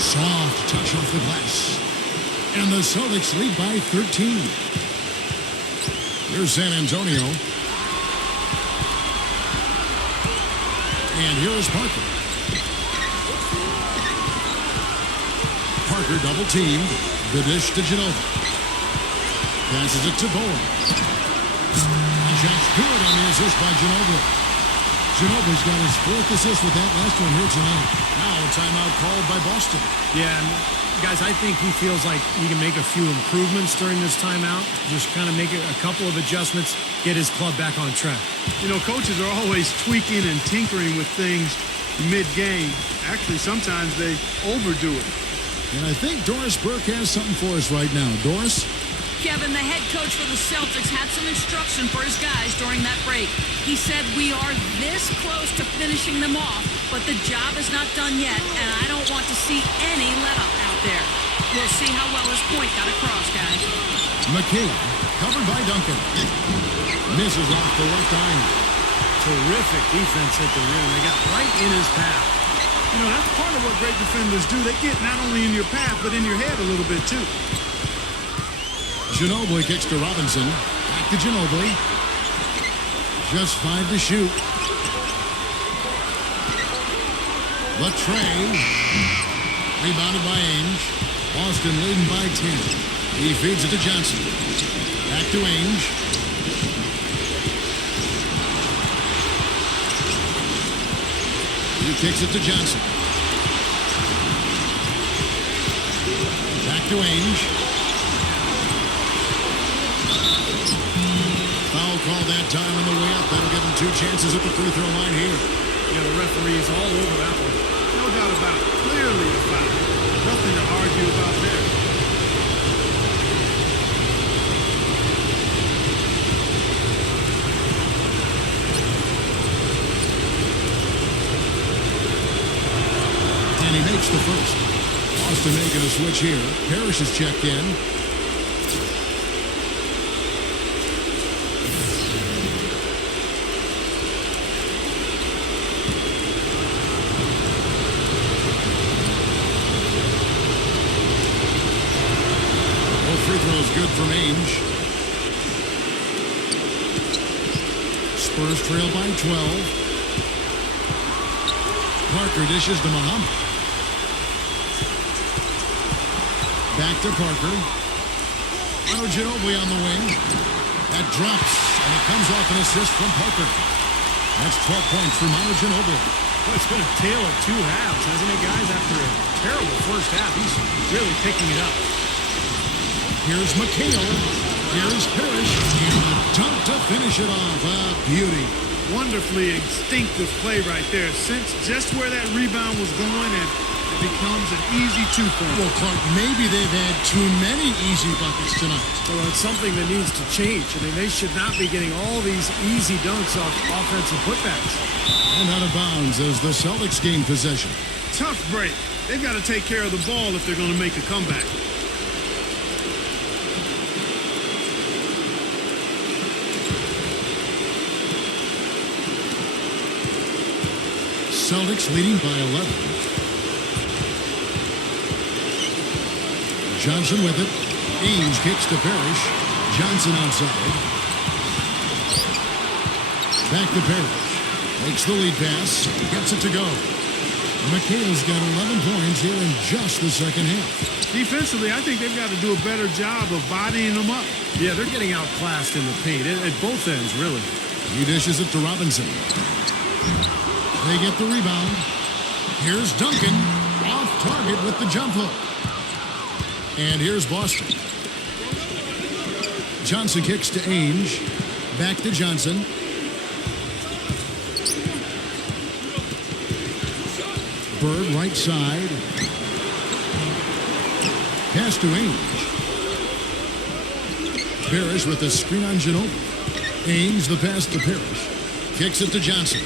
Soft touch off the glass. And the Celtics lead by 13. Here's San Antonio. And here is Parker. Parker double teamed. The dish to Ginobili. Passes it to Bowen. Shot's good on the assist by Ginobili. Ginobili's got his 4th assist with that last one here tonight. Now a timeout called by Boston. Yeah, and guys, I think he feels like he can make a few improvements during this timeout. Just kind of make a couple of adjustments, get his club back on track. You know, coaches are always tweaking and tinkering with things mid-game. Actually, sometimes they overdo it. And I think Doris Burke has something for us right now. Doris? Kevin, the head coach for the Celtics, had some instruction for his guys during that break. He said, we are this close to finishing them off, but the job is not done yet, and I don't want to see any let-up out there. We'll see how well his point got across, guys. McHale, covered by Duncan. Misses off the left iron. Terrific defense at the rim. They got right in his path. You know, that's part of what great defenders do. They get not only in your path, but in your head a little bit, too. Ginobili kicks to Robinson. Back to Ginobili. Just 5 to shoot. Latrey. Rebounded by Ainge. Boston leading by 10. He feeds it to Johnson. Back to Ainge. He kicks it to Johnson. to Ainge. Foul call that time on the way up. That'll give him 2 chances at the free throw line here. Yeah, the referee's all over that one. No doubt about it. Clearly a foul. Nothing to argue about there. And he makes the first. Boston making a switch here. Parrish is checked in. Both free throws good from Ainge. Spurs trail by 12. Parker dishes to Muhammad. Back to Parker. Ginobili on the wing. That drops, and it comes off an assist from Parker. That's 12 points for Ginobili. Well, it's been a tale of 2 halves, hasn't it, guys? After a terrible first half, he's really picking it up. Here's McHale. Here's Parrish. And a dunk to finish it off. A beauty. Wonderfully instinctive play right there. Sense just where that rebound was going, and it becomes an easy 2 for him. Well, Clark, maybe they've had too many easy buckets tonight. Well, it's something that needs to change. I mean, they should not be getting all these easy dunks off offensive putbacks. And out of bounds as the Celtics gain possession. Tough break. They've got to take care of the ball if they're going to make a comeback. Celtics leading by 11. Johnson with it. Ainge kicks to Parrish. Johnson outside. Back to Parrish. Makes the lead pass. Gets it to go. McHale's got 11 points here in just the second half. Defensively, I think they've got to do a better job of bodying them up. Yeah, they're getting outclassed in the paint at both ends, really. He dishes it to Robinson. They get the rebound. Here's Duncan. Off target with the jump hook. And here's Boston. Johnson kicks to Ainge. Back to Johnson. Bird right side. Pass to Ainge. Parrish with the screen on Ginobili. Ainge the pass to Parrish. Kicks it to Johnson.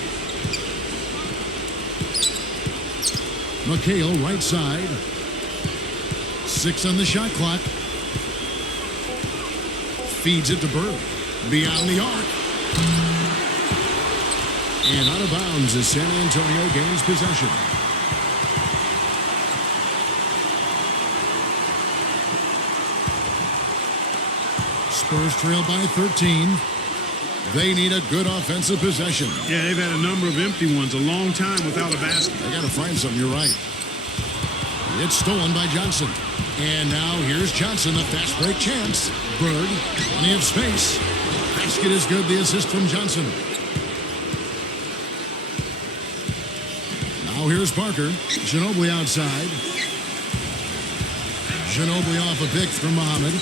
McHale right side. 6 on the shot clock. Feeds it to Bird. Beyond the arc. And out of bounds as San Antonio gains possession. Spurs trail by 13. They need a good offensive possession. Yeah, they've had a number of empty ones, a long time without a basket. They got to find something, you're right. It's stolen by Johnson. And now here's Johnson, a fast break chance. Bird, plenty of space. Basket is good, the assist from Johnson. Now here's Parker. Ginobili outside. Ginobili off a pick from Muhammad.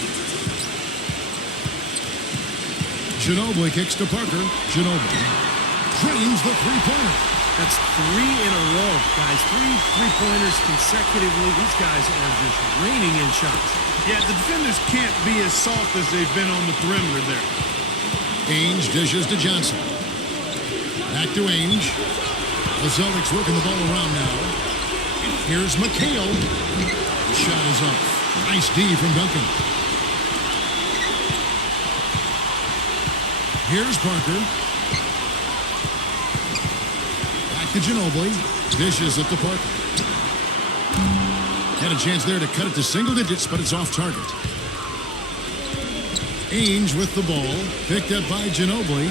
Ginobili kicks to Parker. Ginobili drains the three-pointer. That's 3 in a row, guys. 3 three-pointers consecutively. These guys are just raining in shots. Yeah, the defenders can't be as soft as they've been on the perimeter there. Ainge dishes to Johnson. Back to Ainge. The Celtics working the ball around now. Here's McHale. The shot is up. Nice D from Duncan. Here's Parker. Back to Ginobili. Dishes it to Parker. Had a chance there to cut it to single digits, but it's off target. Ainge with the ball. Picked up by Ginobili.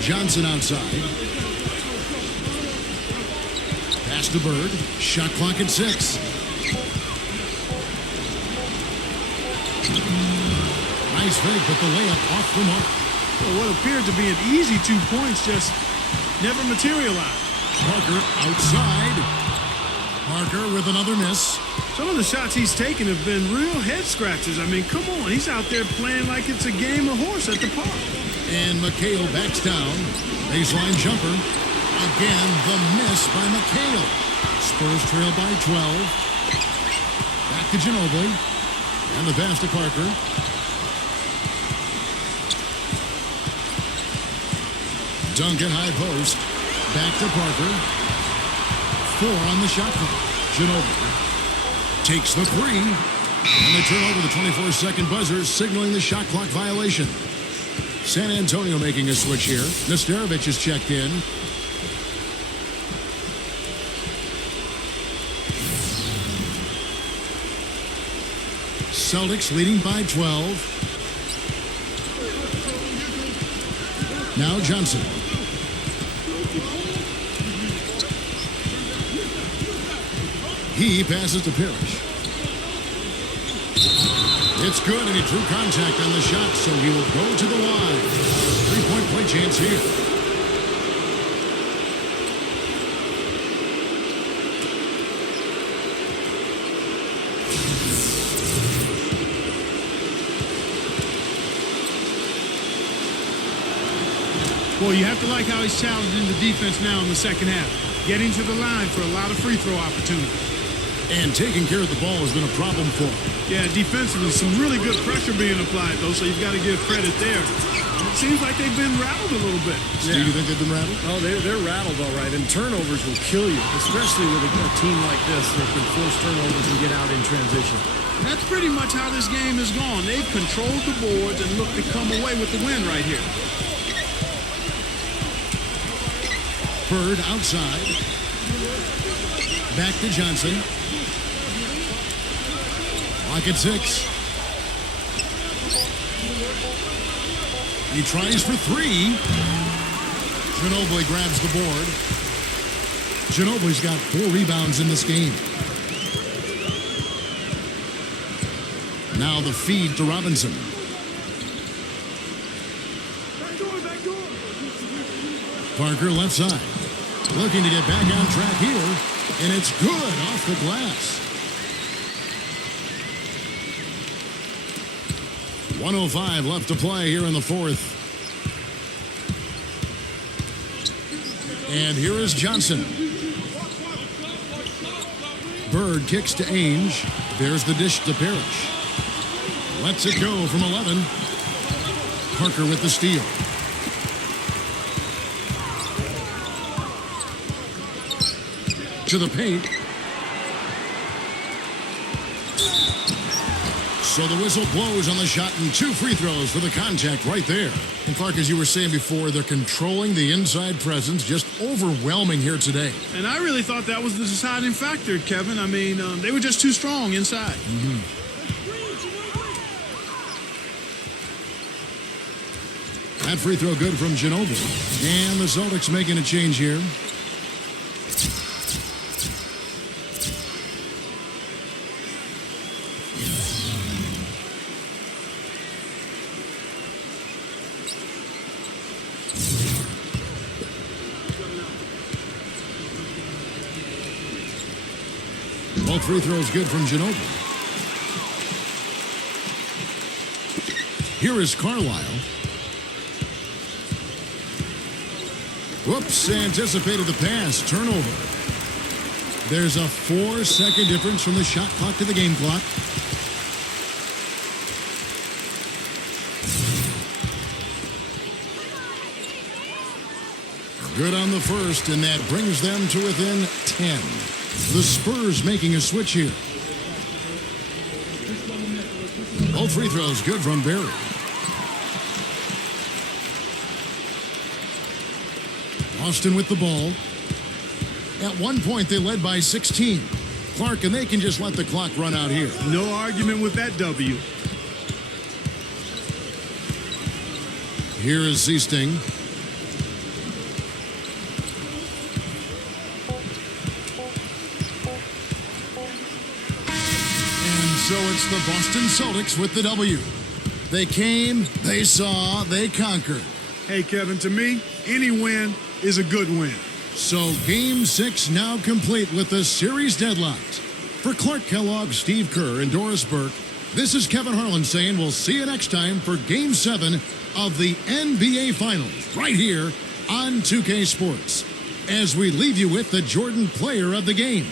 Johnson outside. Pass to Bird. Shot clock at 6. Nice fake, but the layup off the mark. Well, what appeared to be an easy 2 points just never materialized. Parker outside. Parker with another miss. Some of the shots he's taken have been real head scratchers. I mean, come on. He's out there playing like it's a game of horse at the park. And McHale backs down. Baseline jumper. Again, the miss by McHale. Spurs trail by 12. Back to Ginobili. And the pass to Parker. Duncan high post. Back to Parker. 4 on the shot clock. Ginobili takes the 3. And they turn over the 24-second buzzer, signaling the shot clock violation. San Antonio making a switch here. Nesterovic is checked in. Celtics leading by 12. Now Johnson. He passes to Parrish. It's good, and he drew contact on the shot, so he will go to the line. 3-point play chance here. Well, you have to like how he's challenging the defense now in the second half. Getting to the line for a lot of free throw opportunities. And taking care of the ball has been a problem for him. Yeah, defensively, some really good pressure being applied, though, so you've got to give credit there. It seems like they've been rattled a little bit. Steve, you think they've been rattled? Oh, they're rattled, all right. And turnovers will kill you, especially with a team like this that can force turnovers and get out in transition. That's pretty much how this game has gone. They've controlled the boards and look to come away with the win right here. Bird outside. Back to Johnson. Clock at 6. He tries for 3. Ginobili grabs the board. Ginobili's got 4 rebounds in this game. Now the feed to Robinson. Parker left side. Looking to get back on track here. And it's good off the glass. 1:05 left to play here in the fourth. And here is Johnson. Bird kicks to Ainge. There's the dish to Parrish. Lets it go from 11. Parker with the steal. To the paint. So the whistle blows on the shot and 2 free throws for the contact right there. And Clark, as you were saying before, they're controlling the inside presence, just overwhelming here today. And I really thought that was the deciding factor, Kevin. I mean, they were just too strong inside. That free throw good from Ginobili. And the Celtics making a change here. Both free throws good from Ginobili. Here is Carlisle. Whoops, anticipated the pass. Turnover. There's a 4-second difference from the shot clock to the game clock. Good on the first, and that brings them to within 10. The Spurs making a switch here. Both free throws good from Barry. Austin with the ball. At one point, they led by 16. Clark, and they can just let the clock run out here. No argument with that W. Here is Seasting. So it's the Boston Celtics with the W. They came, they saw, they conquered. Hey, Kevin, to me, any win is a good win. So Game 6 now complete with the series deadlocked. For Clark Kellogg, Steve Kerr, and Doris Burke, this is Kevin Harlan saying we'll see you next time for Game 7 of the NBA Finals right here on 2K Sports, as we leave you with the Jordan Player of the Game.